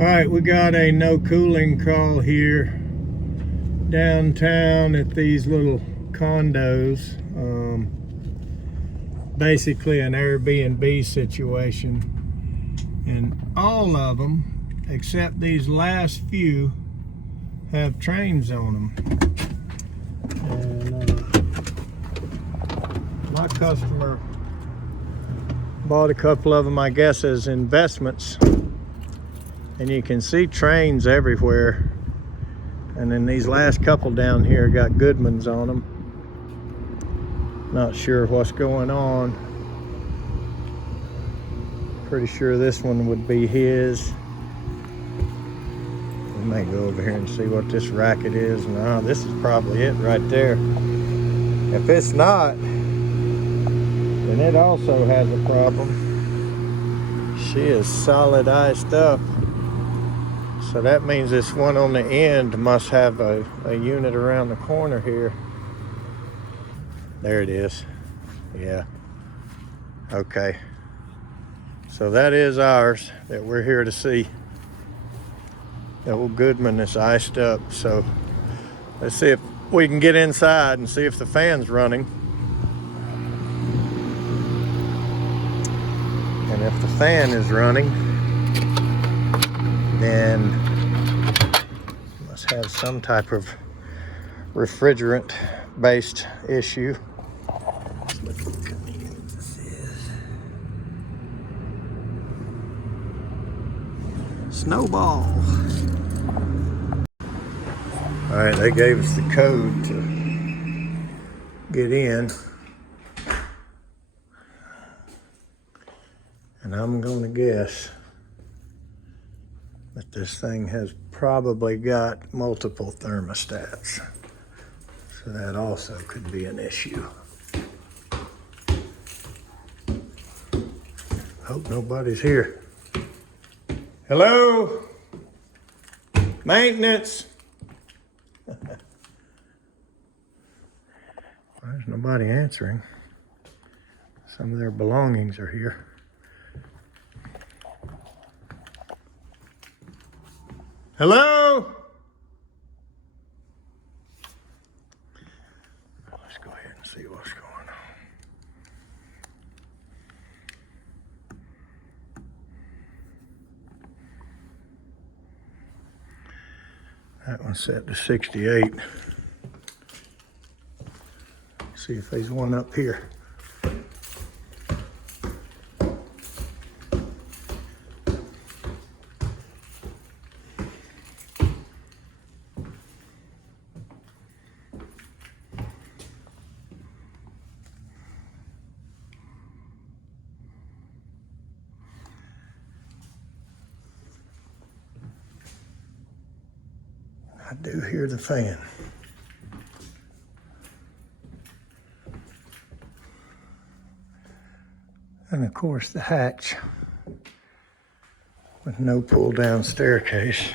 Alright, we got a no cooling call here downtown at these little condos. Basically an Airbnb situation. And all of them, except these last few, have trains on them. And my customer bought a couple of them, I guess, as investments. And you can see trains everywhere. And then these last couple down here got Goodmans on them. Not sure what's going on. Pretty sure this one would be his. We may go over here and see what this racket is. No, this is probably it right there. If it's not, then it also has a problem. She is solid iced up. So that means this one on the end must have a unit around the corner here. There it is. Yeah. Okay. So that is ours that we're here to see. The old Goodman is iced up. So let's see if we can get inside and see if the fan's running. And if the fan is running, then must have some type of refrigerant based issue. Let's look what this is. Snowball. All right, they gave us the code to get in. And I'm gonna guess that this thing has probably got multiple thermostats. So that also could be an issue. Hope nobody's here. Hello? Maintenance? There's nobody answering. Some of their belongings are here. Hello? Let's go ahead and see what's going on. That one's set to 68. See if there's one up here. I do hear the fan. And of course the hatch with no pull down staircase.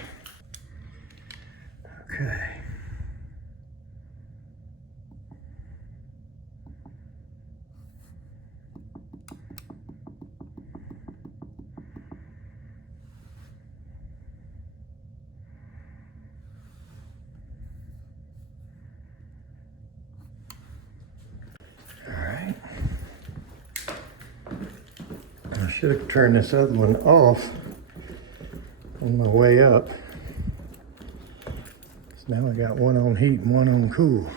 Okay. I should have turned this other one off on my way up. So now I got one on heat and one on cool.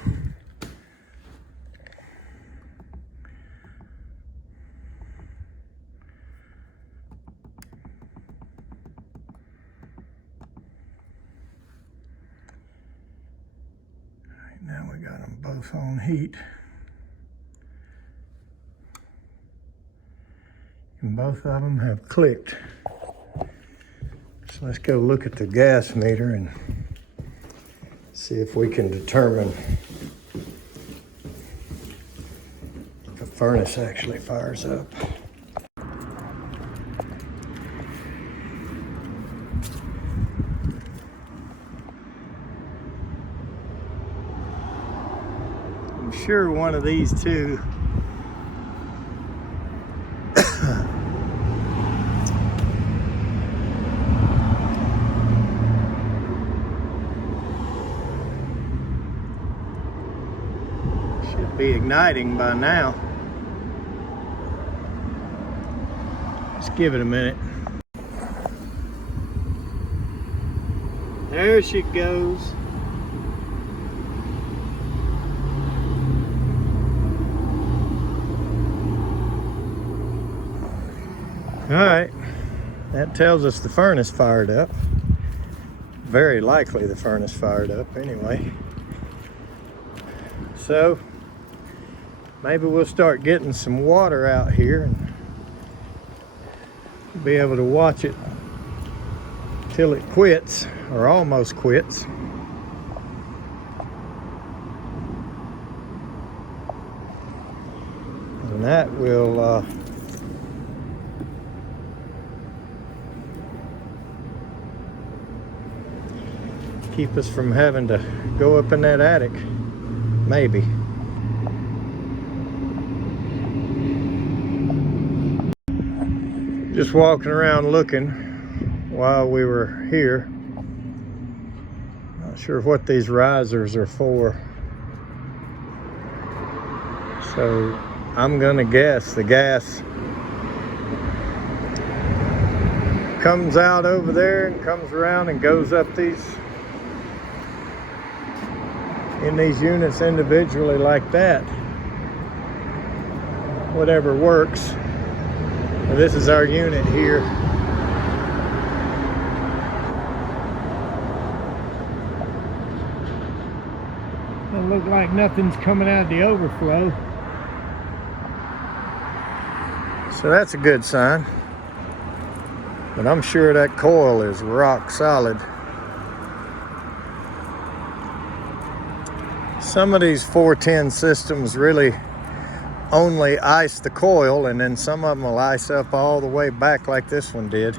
All right, now we got them both on heat. And both of them have clicked. So let's go look at the gas meter and see if we can determine if the furnace actually fires up. I'm sure one of these two be igniting by now. Let's give it a minute. There she goes. All right, that tells us the furnace fired up. Very likely the furnace fired up anyway. So maybe we'll start getting some water out here and be able to watch it till it quits, or almost quits. And that will keep us from having to go up in that attic, maybe. Just walking around looking while we were here. Not sure what these risers are for. So I'm gonna guess the gas comes out over there and comes around and goes up these in these units individually like that. Whatever works. Well, this is our unit here. Doesn't look like nothing's coming out of the overflow. So that's a good sign. But I'm sure that coil is rock solid. Some of these 410 systems really only ice the coil, and then some of them will ice up all the way back like this one did.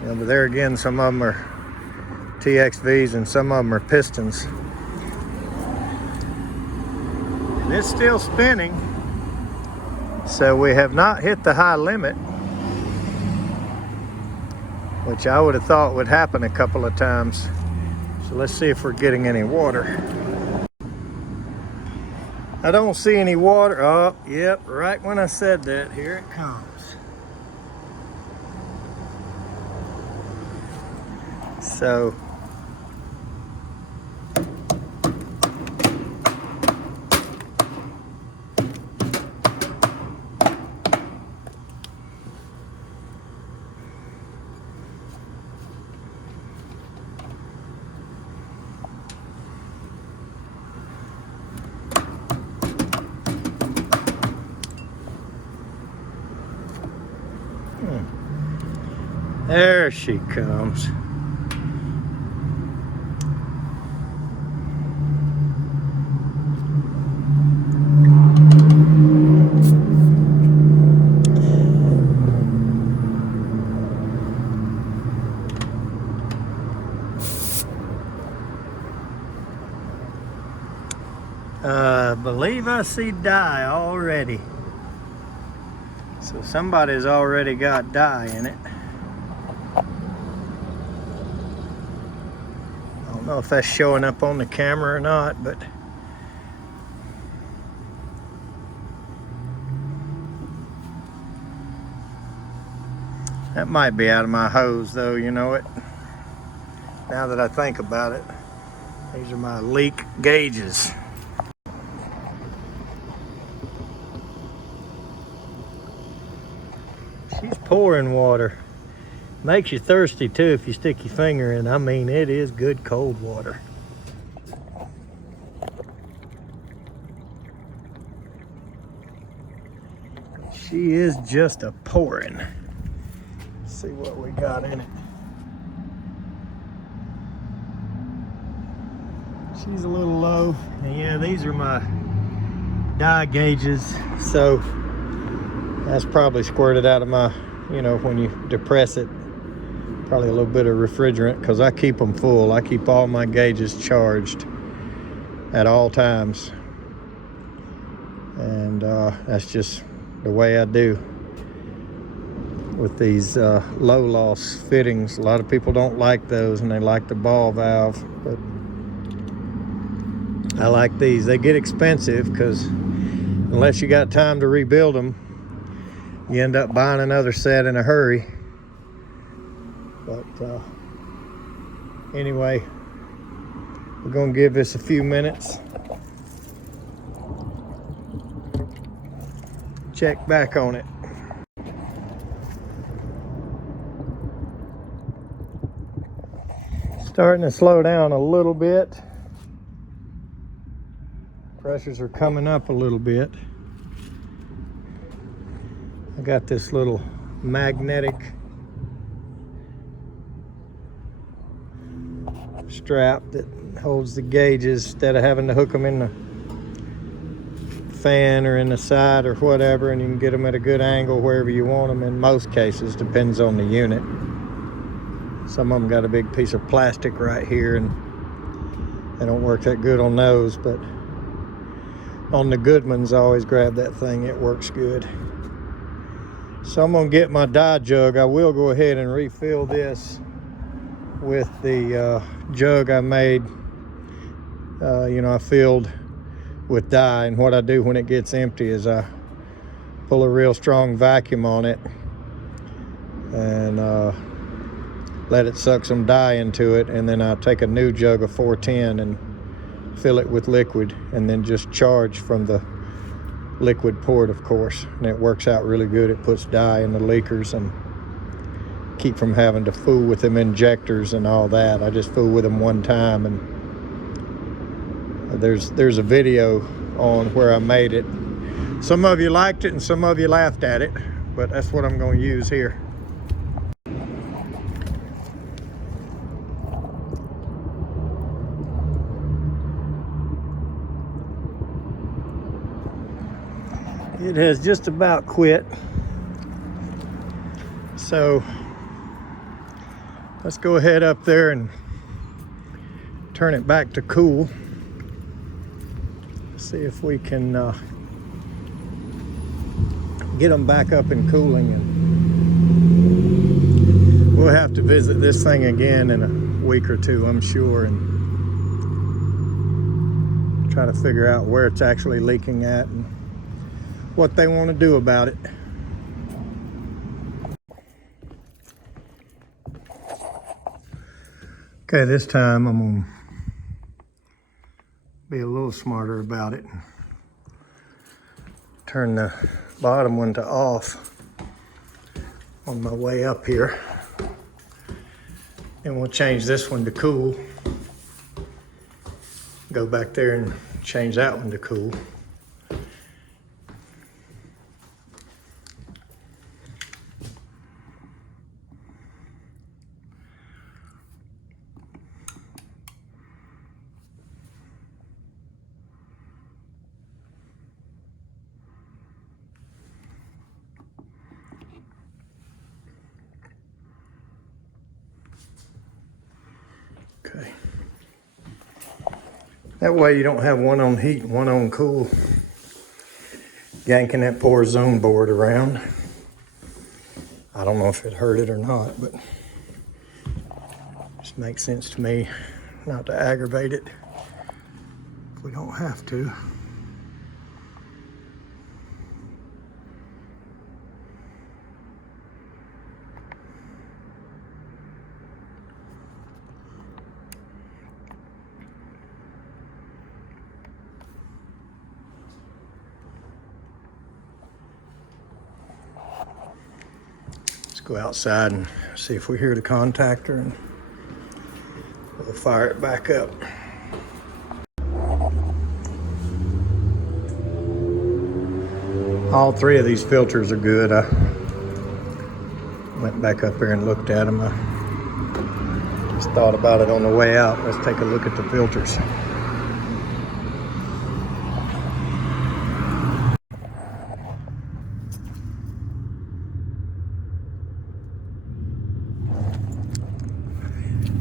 You know, but there again, some of them are TXVs and some of them are pistons. And it's still spinning, so we have not hit the high limit, which I would have thought would happen a couple of times. So let's see if we're getting any water. I don't see any water. Oh, yep, right when I said that, here it comes. So there she comes. I believe I see dye already. So somebody's already got dye in it. I don't know if that's showing up on the camera or not, but that might be out of my hose though, you know it. Now that I think about it, these are my leak gauges. She's pouring water. Makes you thirsty too if you stick your finger in. I mean, it is good cold water. She is just a pouring. Let's see what we got in it. She's a little low. And yeah, these are my dye gauges. So that's probably squirted out of my, you know, when you depress it, probably a little bit of refrigerant, because I keep them full. I keep all my gauges charged at all times. And that's just the way I do with these low loss fittings. A lot of people don't like those and they like the ball valve, but I like these. They get expensive because unless you got time to rebuild them, you end up buying another set in a hurry. But anyway, we're gonna give this a few minutes. Check back on it. Starting to slow down a little bit. Pressures are coming up a little bit. I got this little magnetic strap that holds the gauges instead of having to hook them in the fan or in the side or whatever, and you can get them at a good angle wherever you want them. In most cases, depends on the unit. Some of them got a big piece of plastic right here and they don't work that good on those, but on the Goodmans I always grab that thing. It works good. So I'm gonna get my dye jug. I will go ahead and refill this with the jug I made. I filled with dye, and what I do when it gets empty is I pull a real strong vacuum on it and let it suck some dye into it, and then I take a new jug of 410 and fill it with liquid, and then just charge from the liquid port, of course, and it works out really good. It puts dye in the leakers and keep from having to fool with them injectors and all that. I just fool with them one time, and there's a video on where I made it. Some of you liked it and some of you laughed at it, but that's what I'm going to use here. It has just about quit. So let's go ahead up there and turn it back to cool. See if we can get them back up and cooling, and we'll have to visit this thing again in a week or two, I'm sure, and try to figure out where it's actually leaking at and what they want to do about it. Okay, this time I'm gonna be a little smarter about it. Turn the bottom one to off on my way up here. And we'll change this one to cool. Go back there and change that one to cool. Okay. That way you don't have one on heat and one on cool, yanking that poor zone board around. I don't know if it hurt it or not, but it just makes sense to me not to aggravate it if we don't have to. Go outside and see if we hear the contactor, and we'll fire it back up. All three of these filters are good. I went back up there and looked at them. I just thought about it on the way out. Let's take a look at the filters.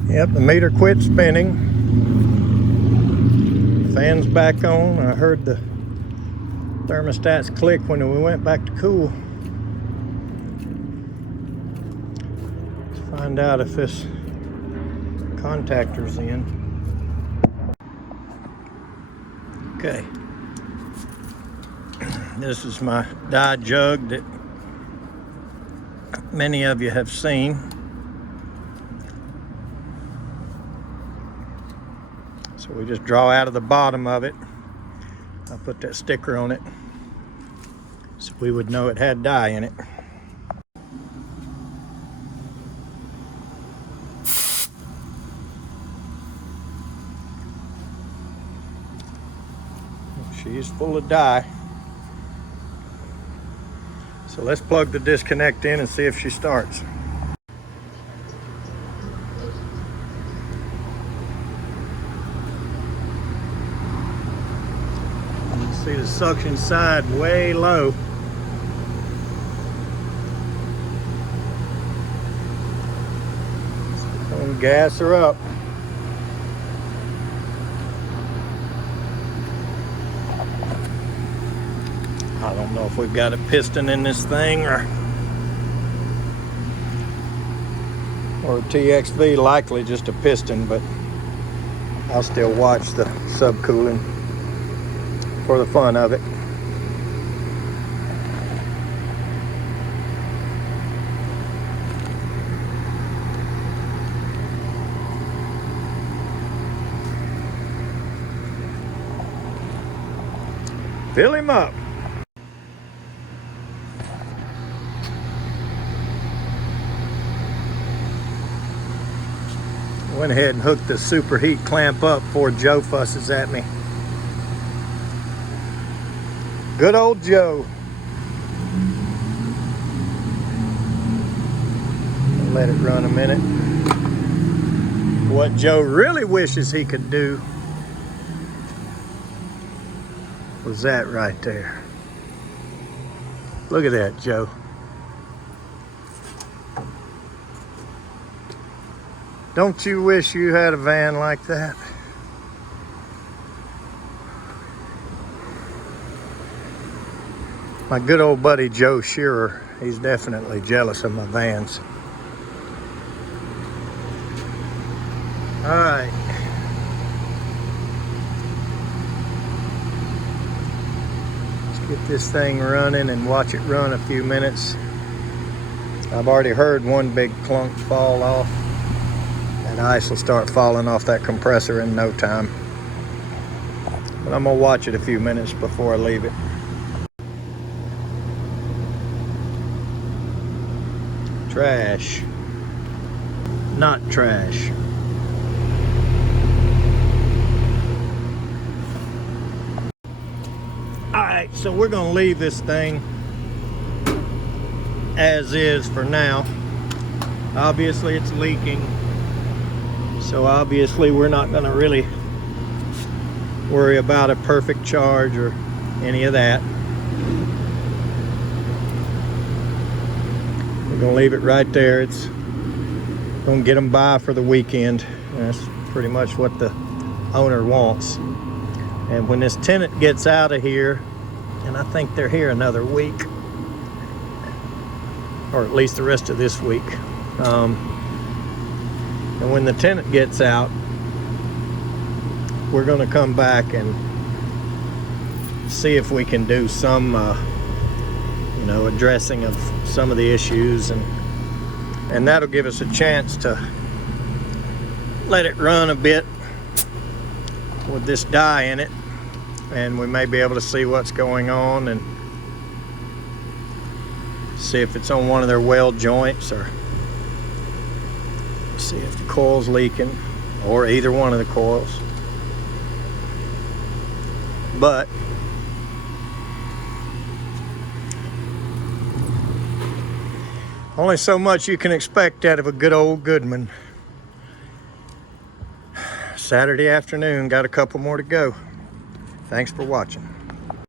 Yep, the meter quit spinning. Fan's back on. I heard the thermostats click when we went back to cool. Let's find out if this contactor's in. Okay. This is my dye jug that many of you have seen. So we just draw out of the bottom of it. I put that sticker on it so we would know it had dye in it. She's full of dye. So let's plug the disconnect in and see if she starts. You can see the suction side way low. So I'm gonna gas her up. I don't know if we've got a piston in this thing or a TXV, likely just a piston, but I'll still watch the subcooling for the fun of it. Fill him up. Went ahead and hooked the superheat clamp up before Joe fusses at me. Good old Joe. Let it run a minute. What Joe really wishes he could do was that right there. Look at that, Joe. Don't you wish you had a van like that? My good old buddy Joe Shearer, he's definitely jealous of my vans. All right. Let's get this thing running and watch it run a few minutes. I've already heard one big clunk fall off. And ice will start falling off that compressor in no time. But I'm gonna watch it a few minutes before I leave it. Trash. Not trash. Alright, so we're gonna leave this thing as is for now. Obviously it's leaking. So obviously we're not going to really worry about a perfect charge or any of that. We're going to leave it right there. It's going to get them by for the weekend. That's pretty much what the owner wants. And when this tenant gets out of here, and I think they're here another week, or at least the rest of this week, and when the tenant gets out, we're going to come back and see if we can do some, addressing of some of the issues, and that'll give us a chance to let it run a bit with this dye in it, and we may be able to see what's going on and see if it's on one of their weld joints, or see if the coil's leaking, or either one of the coils. But only so much you can expect out of a good old Goodman. Saturday afternoon, got a couple more to go. Thanks for watching.